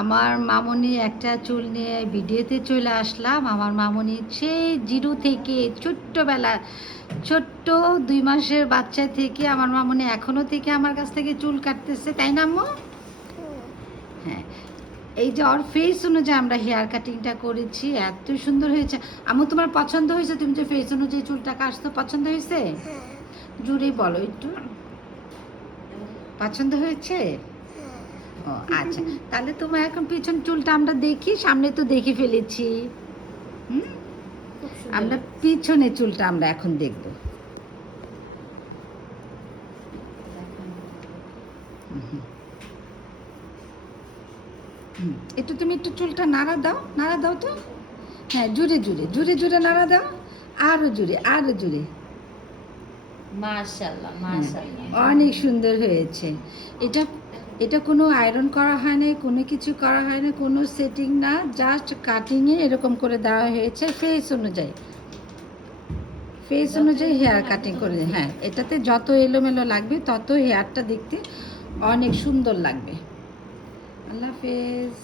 আমার মামনি একটা চুল নিয়ে ভিডিওতে চলে আসলাম। আমার মামনি সেই জিরো থেকে ছোট্টবেলা, ছোট্ট 2 মাসের বাচ্চা থেকে আমার মামনি এখনো থেকে আমার কাছ থেকে চুল কাটতেছে, তাই না আম্মু? হ্যাঁ, এই যে ওর ফেস অনুযায়ী আমরা হেয়ার কাটিংটা করেছি, এত সুন্দর হয়েছে। আম্মু তোমার পছন্দ হয়েছে? তুমি যে ফেস অনুযায়ী চুলটা কাটছো, পছন্দ হয়েছে? জুড়ে বলো একটু, পছন্দ হয়েছে? ও আচ্ছা, তাহলে তোমার এখন পিছন চুলটা আমরা দেখি, সামনে তো দেখে ফেলেছি। হুম, আমরা পিছনে চুলটা আমরা এখন দেখব। একটু তুমি একটু চুলটা নাড়া দাও, নাড়া দাও তো। হ্যাঁ, জুড়ে জুড়ে জুড়ে জুড়ে নাড়া দাও, আরো জুড়ে আরো জুড়ে। মাশাআল্লাহ মাশাআল্লাহ, অনেক সুন্দর হয়েছে। এটা এটা কোনো আয়রন করা হয় না, কোনো কিছু করা হয় না, কোনো সেটিং না, জাস্ট কাটিংয়ে এরকম করে দেওয়া হয়েছে ফেস অনুযায়ী। ফেস অনুযায়ী হেয়ার কাটিং করে, হ্যাঁ, এটাতে যত এলোমেলো লাগবে তত হেয়ারটা দেখতে অনেক সুন্দর লাগবে। আল্লাহ হাফেজ।